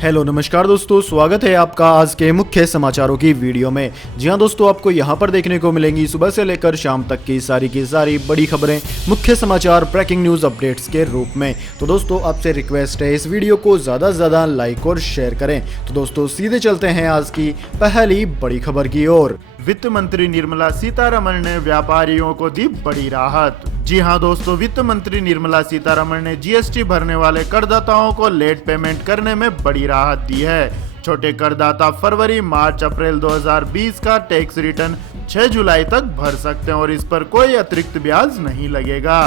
Hello नमस्कार दोस्तों, स्वागत है आपका आज के मुख्य समाचारों की वीडियो में। जी हां दोस्तों, आपको यहां पर देखने को मिलेंगी सुबह से लेकर शाम तक की सारी बड़ी खबरें, मुख्य समाचार, ब्रेकिंग न्यूज़ अपडेट्स के रूप में। तो दोस्तों आपसे रिक्वेस्ट है, इस वीडियो को ज़्यादा से ज़्यादा लाइक और शेयर करें। तो दोस्तों सीधे चलते हैं आज की पहली बड़ी खबर की ओर। वित्त मंत्री निर्मला सीतारमण ने व्यापारियों को दी बड़ी राहत। जी हां दोस्तों, वित्त मंत्री निर्मला सीतारमण ने जीएसटी भरने वाले करदाताओं को लेट पेमेंट करने में बड़ी राहत दी है। छोटे करदाता फरवरी, मार्च, अप्रैल 2020 का टैक्स रिटर्न 6 जुलाई तक भर सकते हैं और इस पर कोई अतिरिक्त ब्याज नहीं लगेगा।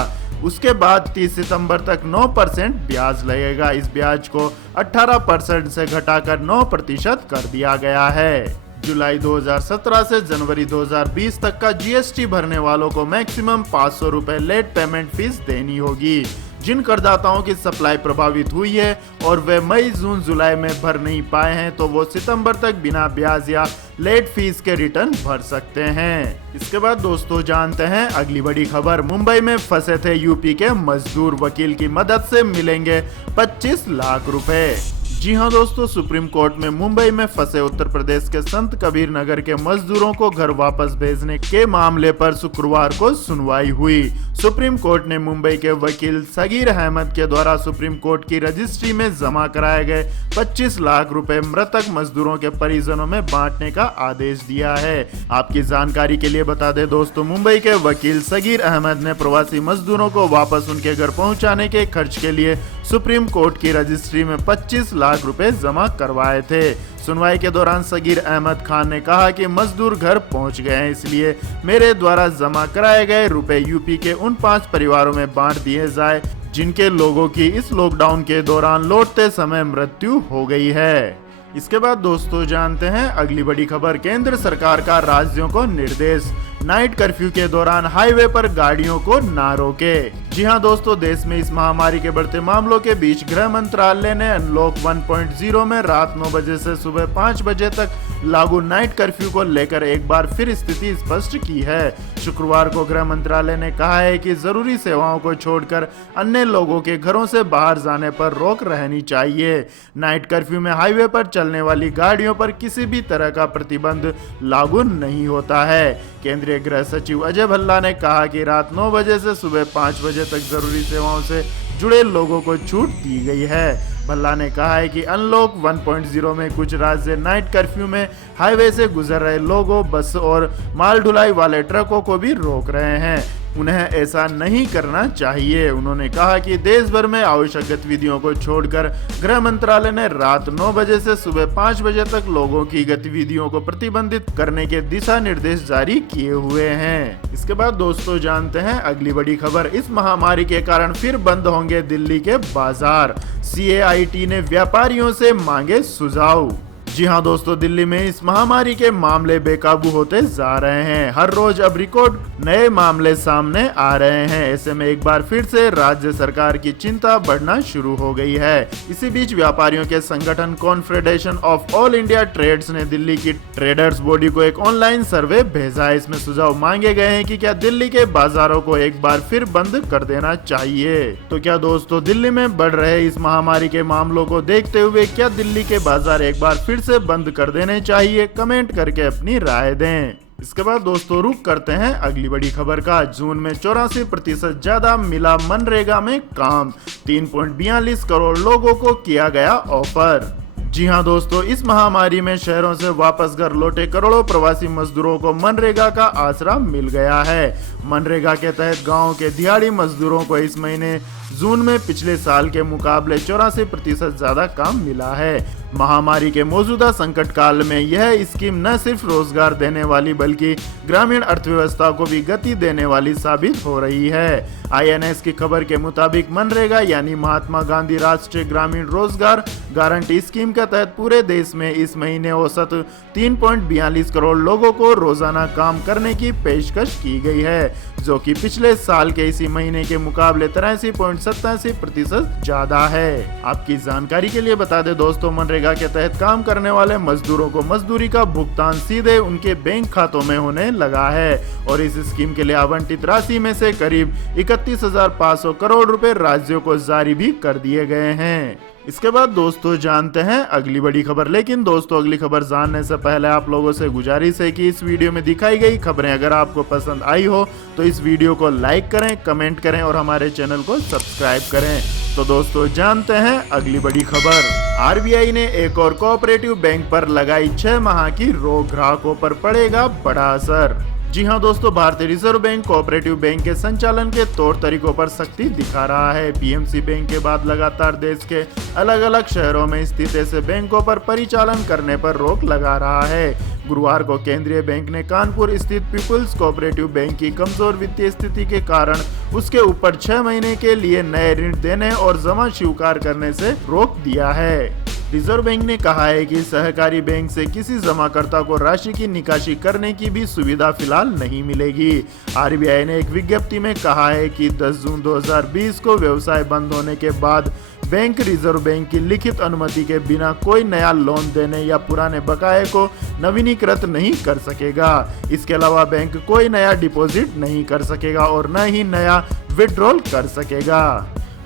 उसके बाद 30 सितंबर तक 9% ब्याज लगेगा। इस ब्याज को 18% से घटाकर 9% कर दिया गया है। जुलाई 2017 से जनवरी 2020 तक का जीएसटी भरने वालों को मैक्सिमम 500 रुपए लेट पेमेंट फीस देनी होगी। जिन करदाताओं की सप्लाई प्रभावित हुई है और वे मई, जून, जुलाई में भर नहीं पाए हैं तो वो सितंबर तक बिना ब्याज या लेट फीस के रिटर्न भर सकते हैं। इसके बाद दोस्तों जानते हैं अगली बड़ी खबर। मुंबई में फंसे थे यूपी के मजदूर, वकील की मदद से मिलेंगे 25 लाख रुपए। जी हां दोस्तों, सुप्रीम कोर्ट में मुंबई में फंसे उत्तर प्रदेश के संत कबीर नगर के मजदूरों को घर वापस भेजने के मामले पर शुक्रवार को सुनवाई हुई। सुप्रीम कोर्ट ने मुंबई के वकील सगीर अहमद के द्वारा सुप्रीम कोर्ट की रजिस्ट्री में जमा कराए गए 25 लाख रुपए मृतक मजदूरों के परिजनों में बांटने का आदेश दिया है। आपकी जानकारी के लिए बता दें दोस्तों, मुंबई के वकील सगीर अहमद ने प्रवासी मजदूरों को वापस उनके घर पहुंचाने के खर्च के लिए सुप्रीम कोर्ट की रजिस्ट्री में 25 लाख रुपए जमा करवाए थे। सुनवाई के दौरान सगीर अहमद खान ने कहा कि मजदूर घर पहुंच गए हैं, इसलिए मेरे द्वारा जमा कराए गए रुपए यूपी के उन 5 परिवारों में बांट दिए जाए जिनके लोगों की इस लॉकडाउन के दौरान लौटते समय मृत्यु हो गई है। इसके बाद दोस्तों जानते हैं अगली बड़ी खबर। केंद्र सरकार का राज्यों को निर्देश, नाइट कर्फ्यू के दौरान हाईवे पर गाड़ियों को ना रोके। जी हां दोस्तों, देश में इस महामारी के बढ़ते मामलों के बीच गृह मंत्रालय ने अनलॉक 1.0 में रात 9 बजे से सुबह 5 बजे तक लागू नाइट कर्फ्यू को लेकर एक बार फिर स्थिति स्पष्ट की है। शुक्रवार को गृह मंत्रालय ने कहा है कि जरूरी सेवाओं को छोड़कर अन्य लोगों के घरों से बाहर जाने पर रोक रहनी चाहिए। नाइट कर्फ्यू में हाईवे पर चलने वाली गाड़ियों पर किसी भी तरह का प्रतिबंध लागू नहीं होता है। केंद्रीय गृह सचिव अजय भल्ला ने कहा कि रात 9 बजे से सुबह 5 बजे तक जरूरी सेवाओं से जुड़े लोगों को छूट दी गई है। भल्ला ने कहा है कि अनलॉक 1.0 में कुछ राज्य नाइट कर्फ्यू में हाईवे से गुजर रहे लोगों, बस और माल ढुलाई वाले ट्रकों को भी रोक रहे हैं। उन्हें ऐसा नहीं करना चाहिए। उन्होंने कहा कि देश भर में आवश्यक गतिविधियों को छोड़कर गृह मंत्रालय ने रात 9 बजे से सुबह 5 बजे तक लोगों की गतिविधियों को प्रतिबंधित करने के दिशा निर्देश जारी किए हुए हैं। इसके बाद दोस्तों जानते हैं अगली बड़ी खबर। इस महामारी के कारण फिर बंद होंगे दिल्ली के बाजार, CAIT ने व्यापारियों से मांगे सुझाव। जी हां दोस्तों, दिल्ली में इस महामारी के मामले बेकाबू होते जा रहे हैं। हर रोज अब रिकॉर्ड नए मामले सामने आ रहे हैं। ऐसे में एक बार फिर से राज्य सरकार की चिंता बढ़ना शुरू हो गई है। इसी बीच व्यापारियों के संगठन confederation of all India trades ने दिल्ली की ट्रेडर्स बॉडी को एक ऑनलाइन सर्वे भेजा है। इसमें सुझाव मांगे गए हैं कि क्या दिल्ली के बाजारों को एक बार फिर बंद कर देना चाहिए। तो क्या दोस्तों, दिल्ली में बढ़ रहे इस महामारी के मामलों को देखते हुए क्या दिल्ली के बाजार एक बार फिर से बंद कर देने चाहिए? कमेंट करके अपनी राय दें। इसके बाद दोस्तों रुक करते हैं अगली बड़ी खबर का। जून में 84% ज्यादा मिला मनरेगा में काम, 3.42 करोड़ लोगों को किया गया ऑफर। जी हां दोस्तों, इस महामारी में शहरों से वापस घर लौटे करोड़ों प्रवासी मजदूरों को मनरेगा का आसरा मिल गया है। मनरेगा के तहत गांव के दिहाड़ी मजदूरों को इस महीने जून में पिछले साल के मुकाबले 84% ज्यादा काम मिला है। महामारी के मौजूदा संकट काल में यह स्कीम न सिर्फ रोजगार देने वाली बल्कि ग्रामीण अर्थव्यवस्था को भी गति देने वाली साबित हो रही है। INS की खबर के मुताबिक मनरेगा यानी महात्मा गांधी राष्ट्रीय ग्रामीण रोजगार गारंटी स्कीम के तहत पूरे देश में इस महीने औसत 3.42 करोड़ लोगों को रोजाना काम करने की पेशकश की गई है, जो कि पिछले साल के इसी महीने के मुकाबले 83.87% ज्यादा है। आपकी जानकारी के लिए बता दें दोस्तों, मनरेगा के तहत काम करने वाले मजदूरों को मजदूरी का भुगतान सीधे उनके बैंक खातों में होने लगा है और इस स्कीम के लिए आवंटित राशि में से करीब 31,500 करोड़ रुपए राज्यों को जारी भी कर दिए गए हैं। इसके बाद दोस्तों जानते हैं अगली बड़ी खबर। लेकिन दोस्तों अगली खबर जानने से पहले आप लोगों से गुजारिश है कि इस वीडियो में दिखाई गई खबरें अगर आपको पसंद आई हो तो इस वीडियो को लाइक करें, कमेंट करें और हमारे चैनल को सब्सक्राइब करें। तो दोस्तों जानते हैं अगली बड़ी खबर। आरबीआई ने एक और कोऑपरेटिव बैंक पर लगाई 6 माह की रोक, ग्राहकों पर पड़ेगा बड़ा असर। जी हां दोस्तों, भारतीय रिजर्व बैंक कोऑपरेटिव बैंक के संचालन के तौर तरीकों पर सख्ती दिखा रहा है। पीएमसी बैंक के बाद लगातार देश के अलग अलग शहरों में स्थित ऐसे बैंकों पर परिचालन करने पर रोक लगा रहा है। गुरुवार को केंद्रीय बैंक ने कानपुर स्थित पीपुल्स कोऑपरेटिव बैंक की कमजोर वित्तीय स्थिति के कारण उसके ऊपर 6 महीने के लिए नए ऋण देने और जमा स्वीकार करने से रोक दिया है। रिजर्व बैंक ने कहा है कि सहकारी बैंक से किसी जमाकर्ता को राशि की निकासी करने की भी सुविधा फिलहाल नहीं मिलेगी। आरबीआई ने एक विज्ञप्ति में कहा है कि 10 जून 2020 को व्यवसाय बंद होने के बाद बैंक रिजर्व बैंक की लिखित अनुमति के बिना कोई नया लोन देने या पुराने बकाये को नवीनीकृत नहीं कर सकेगा। इसके अलावा बैंक कोई नया डिपॉजिट नहीं कर सकेगा और न ही नया विड्रॉल कर सकेगा।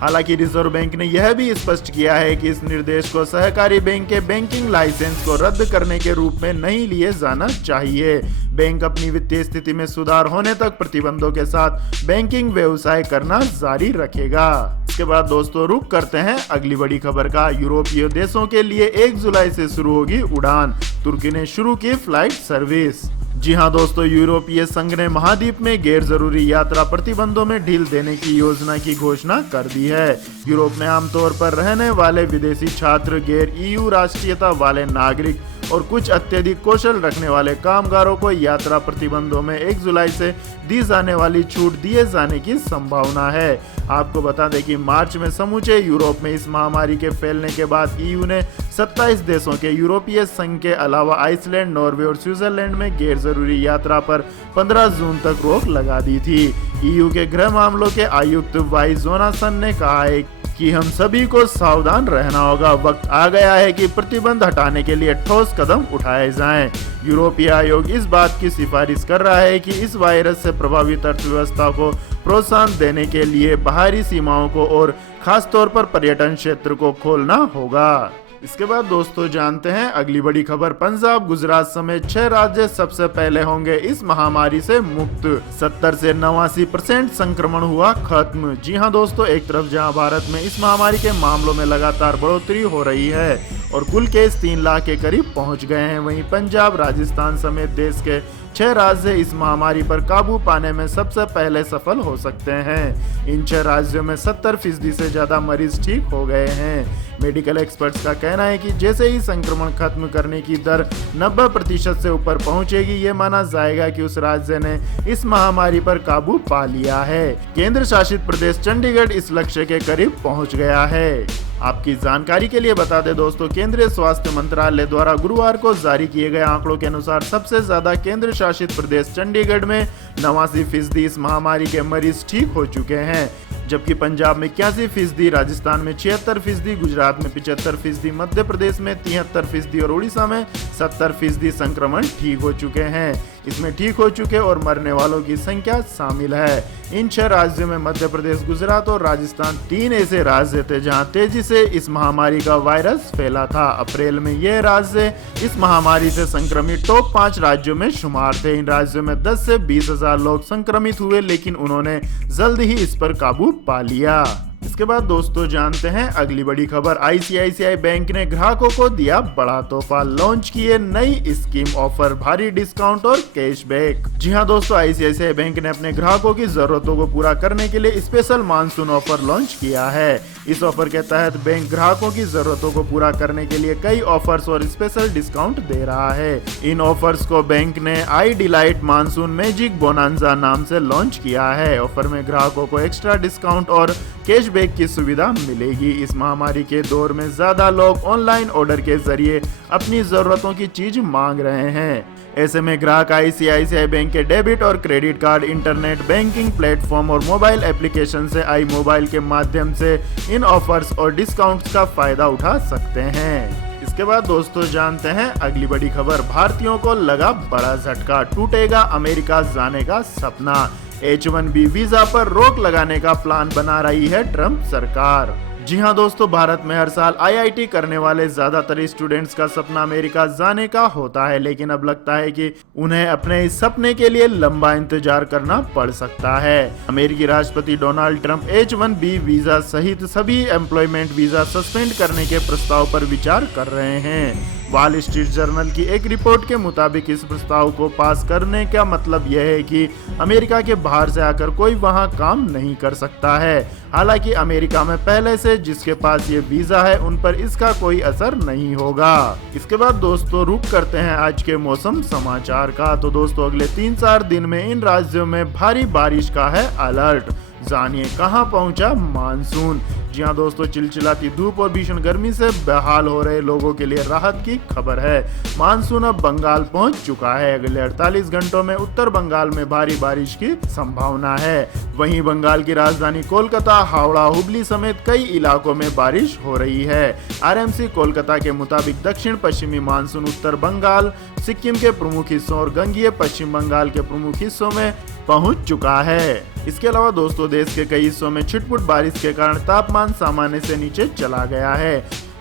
हालांकि रिजर्व बैंक ने यह भी स्पष्ट किया है कि इस निर्देश को सहकारी बैंक के बैंकिंग लाइसेंस को रद्द करने के रूप में नहीं लिए जाना चाहिए। बैंक अपनी वित्तीय स्थिति में सुधार होने तक प्रतिबंधों के साथ बैंकिंग व्यवसाय करना जारी रखेगा। इसके बाद दोस्तों रुक करते हैं अगली बड़ी खबर का। यूरोपीय देशों के लिए 1 जुलाई से शुरू होगी उड़ान, तुर्की ने शुरू की फ्लाइट सर्विस। जी हां दोस्तों, यूरोपीय संघ ने महाद्वीप में गैर जरूरी यात्रा प्रतिबंधों में ढील देने की योजना की घोषणा कर दी है। यूरोप में आमतौर पर रहने वाले विदेशी छात्र, गैर ईयू राष्ट्रीयता वाले नागरिक और कुछ अत्यधिक कौशल रखने वाले कामगारों को यात्रा प्रतिबंधों में 1 जुलाई से दी जाने वाली छूट दिए जाने की संभावना है। आपको बता दें कि मार्च में समूचे यूरोप में इस महामारी के फैलने के बाद ईयू ने 27 देशों के यूरोपीय संघ के अलावा आइसलैंड, नॉर्वे और स्विट्जरलैंड में गैर जरूरी यात्रा पर 15 जून तक रोक लगा दी थी। ईयू के गृह मामलों के आयुक्त वाई जोनासन ने कहा है कि हम सभी को सावधान रहना होगा। वक्त आ गया है कि प्रतिबंध हटाने के लिए ठोस कदम उठाए जाएं। यूरोपीय आयोग इस बात की सिफारिश कर रहा है कि इस वायरस से प्रभावित अर्थव्यवस्था को प्रोत्साहन देने के लिए बाहरी सीमाओं को और खासतौर पर पर्यटन क्षेत्र को खोलना होगा। इसके बाद दोस्तों जानते हैं अगली बड़ी खबर। पंजाब, गुजरात समेत 6 राज्य सबसे पहले होंगे इस महामारी से मुक्त। 70 से 89% संक्रमण हुआ खत्म। जी हां दोस्तों, एक तरफ जहां भारत में इस महामारी के मामलों में लगातार बढ़ोतरी हो रही है और कुल केस 3 लाख के करीब पहुंच गए हैं, वहीं पंजाब, राजस्थान समेत देश के 6 राज्य इस महामारी पर काबू पाने में सबसे पहले सफल हो सकते हैं। इन 6 राज्यों में 70% से ज्यादा मरीज ठीक हो गए हैं। मेडिकल एक्सपर्ट्स का कहना है कि जैसे ही संक्रमण खत्म करने की दर 90% से ऊपर पहुंचेगी, ये माना जाएगा कि उस राज्य ने इस महामारी पर काबू पा लिया है। केंद्र शासित प्रदेश चंडीगढ़ इस लक्ष्य के करीब पहुंच गया है। आपकी जानकारी के लिए बता दें दोस्तों, केंद्रीय स्वास्थ्य मंत्रालय द्वारा गुरुवार को जारी किए गए आंकड़ों के अनुसार सबसे ज्यादा केंद्र शासित प्रदेश चंडीगढ़ में 89% इस महामारी के मरीज ठीक हो चुके हैं, जबकि पंजाब में 81%, राजस्थान में 76%, गुजरात में 75%, मध्य प्रदेश में 73% और उड़ीसा में 70% संक्रमण ठीक हो चुके हैं। इसमें ठीक हो चुके और मरने वालों की संख्या शामिल है। इन 6 राज्यों में मध्य प्रदेश, गुजरात और राजस्थान 3 ऐसे राज्य थे जहां तेजी से इस महामारी का वायरस फैला था। अप्रैल में ये राज्य इस महामारी से संक्रमित टॉप 5 राज्यों में शुमार थे। इन राज्यों में 10 से 20 हजार लोग संक्रमित हुए, लेकिन उन्होंने जल्द ही इस पर काबू पा लिया। इसके बाद दोस्तों जानते हैं अगली बड़ी खबर। आईसीआईसीआई बैंक ने ग्राहकों को दिया बड़ा तोहफा, लॉन्च किए नई स्कीम, ऑफर, भारी डिस्काउंट और कैशबैक। जी हां दोस्तों, आईसीआईसीआई बैंक ने अपने ग्राहकों की जरूरतों को पूरा करने के लिए स्पेशल मानसून ऑफर लॉन्च किया है। इस ऑफर के तहत बैंक ग्राहकों की जरूरतों को पूरा करने के लिए कई ऑफर्स और स्पेशल डिस्काउंट दे रहा है। इन ऑफर्स को बैंक ने आई डिलाइट मानसून मैजिक बोनांजा नाम से लॉन्च किया है। ऑफर में ग्राहकों को एक्स्ट्रा डिस्काउंट और कैशबैक की सुविधा मिलेगी। इस महामारी के दौर में ज्यादा लोग ऑनलाइन ऑर्डर के जरिए अपनी जरूरतों की चीज मांग रहे हैं। ऐसे में ग्राहक आईसीआईसीआई बैंक के डेबिट और credit card, internet banking platform और मोबाइल एप्लीकेशन से आई मोबाइल के माध्यम से इन ऑफर्स और डिस्काउंट्स का फायदा उठा सकते हैं। इसके बाद दोस्तों जानते हैं अगली बड़ी खबर। भारतीयों को लगा बड़ा झटका, टूटेगा अमेरिका जाने का सपना। H1B वीजा पर रोक लगाने का प्लान बना रही है ट्रंप सरकार। जी हाँ दोस्तों, भारत में हर साल आईआईटी करने वाले ज्यादातर स्टूडेंट्स का सपना अमेरिका जाने का होता है, लेकिन अब लगता है कि उन्हें अपने इस सपने के लिए लंबा इंतजार करना पड़ सकता है। अमेरिकी राष्ट्रपति डोनाल्ड ट्रंप H-1B वीजा सहित सभी एम्प्लॉयमेंट वीजा सस्पेंड करने के प्रस्ताव पर विचार कर रहे हैं। वॉल स्ट्रीट जर्नल की एक रिपोर्ट के मुताबिक इस प्रस्ताव को पास करने का मतलब यह है कि अमेरिका के बाहर से आकर कोई वहां काम नहीं कर सकता है। हालांकि अमेरिका में पहले से जिसके पास ये वीजा है उन पर इसका कोई असर नहीं होगा। इसके बाद दोस्तों रुक करते हैं आज के मौसम समाचार का। तो दोस्तों अगले 3-4 दिन में इन राज्यों में भारी बारिश का है अलर्ट। जानिए कहां पहुंचा मानसून। जी हाँ दोस्तों, चिलचिलाती धूप और भीषण गर्मी से बेहाल हो रहे लोगों के लिए राहत की खबर है। मानसून अब बंगाल पहुंच चुका है। अगले 48 घंटों में उत्तर बंगाल में भारी बारिश की संभावना है। वहीं बंगाल की राजधानी कोलकाता, हावड़ा, हुबली समेत कई इलाकों में बारिश हो रही है। आरएमसी कोलकाता के मुताबिक दक्षिण पश्चिमी मानसून उत्तर बंगाल, सिक्किम के प्रमुख हिस्सों और गंगीय पश्चिम बंगाल के प्रमुख हिस्सों में पहुंच चुका है। इसके अलावा दोस्तों देश के कई हिस्सों में छिटपुट बारिश के कारण तापमान सामान्य से नीचे चला गया है।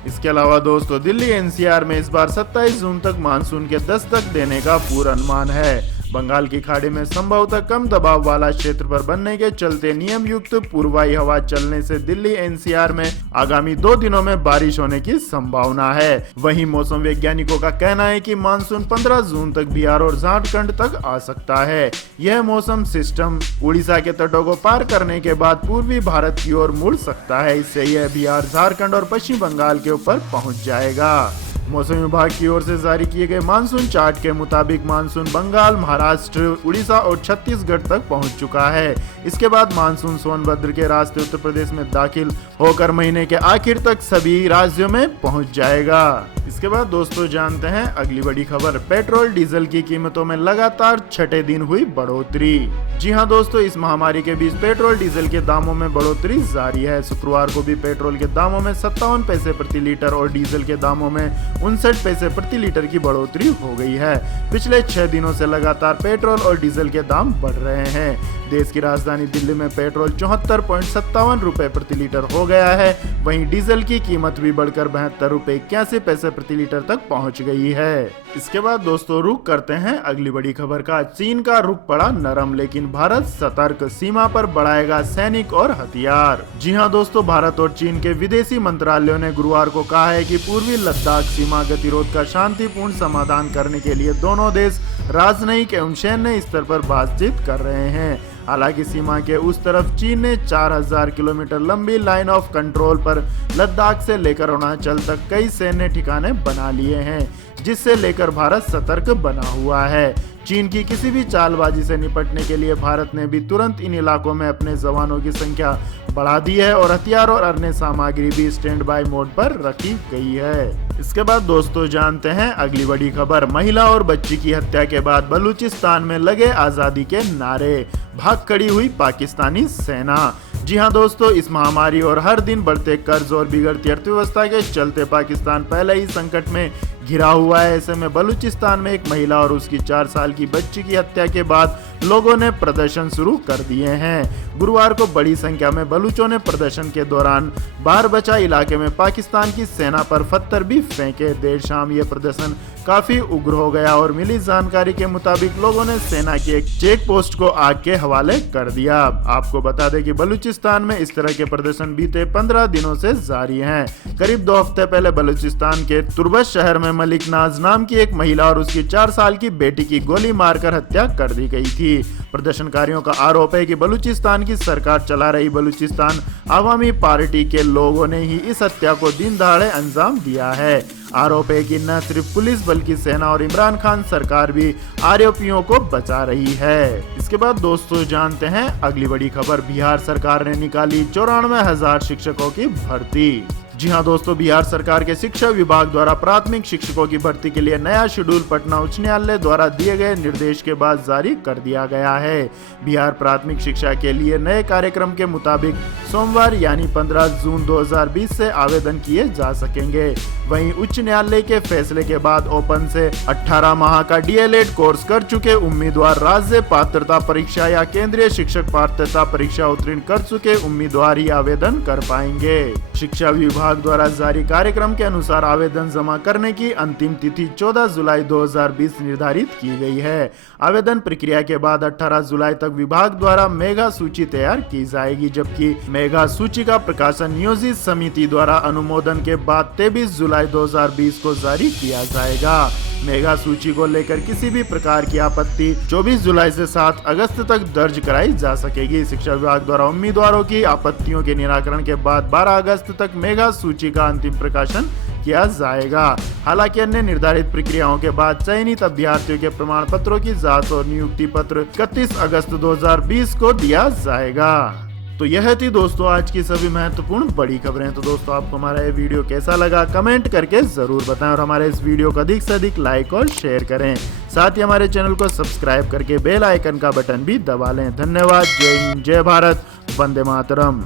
इसके अलावा दोस्तों दिल्ली एनसीआर में इस बार 27 जून तक मानसून के दस्तक देने का पूर्वानुमान है। बंगाल की खाड़ी में संभवतः कम दबाव वाला क्षेत्र पर बनने के चलते नियम युक्त पूर्वाई हवा चलने से दिल्ली एनसीआर में आगामी 2 दिनों में बारिश होने की संभावना है। वहीं मौसम वैज्ञानिकों का कहना है कि मानसून 15 जून तक बिहार और झारखंड तक आ सकता है। यह मौसम सिस्टम उड़ीसा के तटों को पार करने के बाद पूर्वी भारत की ओर मुड़ सकता है। इससे यह बिहार, झारखंड और पश्चिम बंगाल के ऊपर पहुंच जाएगा। मौसम विभाग की ओर से जारी किए गए मानसून चार्ट के मुताबिक मानसून बंगाल, महाराष्ट्र, उड़ीसा और छत्तीसगढ़ तक पहुंच चुका है। इसके बाद मानसून सोनभद्र के रास्ते उत्तर प्रदेश में दाखिल होकर महीने के आखिर तक सभी राज्यों में पहुंच जाएगा। इसके बाद दोस्तों जानते हैं अगली बड़ी खबर। पेट्रोल डीजल की कीमतों में लगातार छठे दिन हुई बढ़ोतरी। जी हां दोस्तों, इस महामारी के बीच पेट्रोल डीजल के दामों में बढ़ोतरी जारी है। शुक्रवार को भी पेट्रोल के दामों में 57 पैसे प्रति लीटर और डीजल के दामों में 59 पैसे प्रति लीटर की बढ़ोतरी हो गई है। पिछले 6 दिनों से लगातार पेट्रोल और डीजल के दाम बढ़ रहे हैं। देश की राजधानी दिल्ली में पेट्रोल 74.57 रुपए प्रति लीटर हो गया है। वहीं डीजल की कीमत भी बढ़कर 72 रुपए 81 पैसे प्रति लीटर तक पहुंच गई है। इसके बाद दोस्तों रुख करते हैं अगली बड़ी खबर का। चीन का रुख पड़ा नरम, लेकिन भारत सतर्क, सीमा पर बढ़ाएगा सैनिक और हथियार। जी हां दोस्तों, भारत और चीन के विदेशी मंत्रालयों ने गुरुवार को कहा है कि पूर्वी लद्दाख सीमा गतिरोध का शांतिपूर्ण समाधान करने के लिए दोनों देश राजनयिक एवं सैन्य स्तर पर बातचीत कर रहे हैं। हालांकि सीमा के उस तरफ चीन ने 4000 किलोमीटर लंबी लाइन ऑफ कंट्रोल पर लद्दाख से लेकर अरुणाचल तक कई सैन्य ठिकाने बना लिए हैं, जिससे लेकर भारत सतर्क बना हुआ है। चीन की किसी भी चालबाजी से निपटने के लिए भारत ने भी तुरंत इन इलाकों में अपने जवानों की संख्या बढ़ा दी है और हथियार और अन्य सामग्री भी स्टैंड बाय मोड पर रखी गई है। इसके बाद दोस्तों जानते हैं अगली बड़ी खबर। महिला और बच्ची की हत्या के बाद बलूचिस्तान में लगे आजादी के नारे, भाग खड़ी हुई पाकिस्तानी सेना। जी हां दोस्तों, इस महामारी और हर दिन बढ़ते कर्ज और बिगड़ती अर्थव्यवस्था के चलते पाकिस्तान पहले ही संकट में घिरा हुआ है। ऐसे में बलूचिस्तान में एक महिला और उसकी 4 साल की बच्ची की हत्या के बाद लोगों ने प्रदर्शन शुरू कर दिए हैं। गुरुवार को बड़ी संख्या में बलूचों ने प्रदर्शन के दौरान बार बचा इलाके में पाकिस्तान की सेना पर पत्थर भी फेंके। देर शाम ये प्रदर्शन काफी उग्र हो गया और मिली जानकारी के मुताबिक लोगों ने सेना की एक चेक पोस्ट को आग के हवाले कर दिया। आपको बता दें कि बलूचिस्तान में इस तरह के प्रदर्शन बीते 15 दिनों से जारी हैं। करीब 2 हफ्ते पहले बलूचिस्तान के तुर्बस शहर में मलिक नाज नाम की एक महिला और उसकी 4 साल की बेटी की गोली मारकर हत्या कर दी गई थी। प्रदर्शनकारियों का आरोप है कि बलूचिस्तान की सरकार चला रही बलूचिस्तान आवामी पार्टी के लोगों ने ही इस हत्या को दिन दहाड़े अंजाम दिया है। आरोप है कि न सिर्फ पुलिस बल्कि सेना और इमरान खान सरकार भी आरोपियों को बचा रही है। इसके बाद दोस्तों जानते हैं अगली बड़ी खबर। बिहार सरकार ने निकाली 94,000 शिक्षकों की भर्ती। जी हां दोस्तों, बिहार सरकार के शिक्षा विभाग द्वारा प्राथमिक शिक्षकों की भर्ती के लिए नया शेड्यूल पटना उच्च न्यायालय द्वारा दिए गए निर्देश के बाद जारी कर दिया गया है। बिहार प्राथमिक शिक्षा के लिए नए कार्यक्रम के मुताबिक सोमवार यानी 15 जून 2020 से आवेदन किए जा सकेंगे। वहीं उच्च न्यायालय के फैसले के बाद ओपन से 18 माह का डीएलएड कोर्स कर चुके उम्मीदवार, राज्य पात्रता परीक्षा या केंद्रीय शिक्षक पात्रता परीक्षा उत्तीर्ण कर चुके उम्मीदवार ही आवेदन कर पाएंगे। शिक्षा विभाग द्वारा जारी कार्यक्रम के अनुसार आवेदन जमा करने की अंतिम तिथि 14 जुलाई 2020 निर्धारित की गई है। आवेदन प्रक्रिया के बाद 18 जुलाई तक विभाग द्वारा मेगा सूची तैयार की जाएगी, जबकि मेगा सूची का प्रकाशन नियोजित समिति द्वारा अनुमोदन के बाद 23 जुलाई 2020 को जारी किया जाएगा। मेगा सूची को लेकर किसी भी प्रकार की आपत्ति 24 जुलाई से 7 अगस्त तक दर्ज कराई जा सकेगी। शिक्षा विभाग द्वारा उम्मीदवारों की आपत्तियों के निराकरण के बाद 12 अगस्त तक मेगा सूची का अंतिम प्रकाशन किया जाएगा। हालांकि अन्य निर्धारित प्रक्रियाओं के बाद चयनित अभ्यर्थियों के प्रमाण पत्रों की जांच और नियुक्ति पत्र 31 अगस्त 2020 को दिया जाएगा। तो यह थी दोस्तों आज की सभी महत्वपूर्ण बड़ी खबरें। तो दोस्तों आपको हमारा ये वीडियो कैसा लगा कमेंट करके जरूर बताएं और हमारे इस वीडियो को अधिक से अधिक लाइक और शेयर करें। साथ ही हमारे चैनल को सब्सक्राइब करके बेल आइकन का बटन भी दबा लें। धन्यवाद। जय हिंद, जय भारत, वंदे मातरम।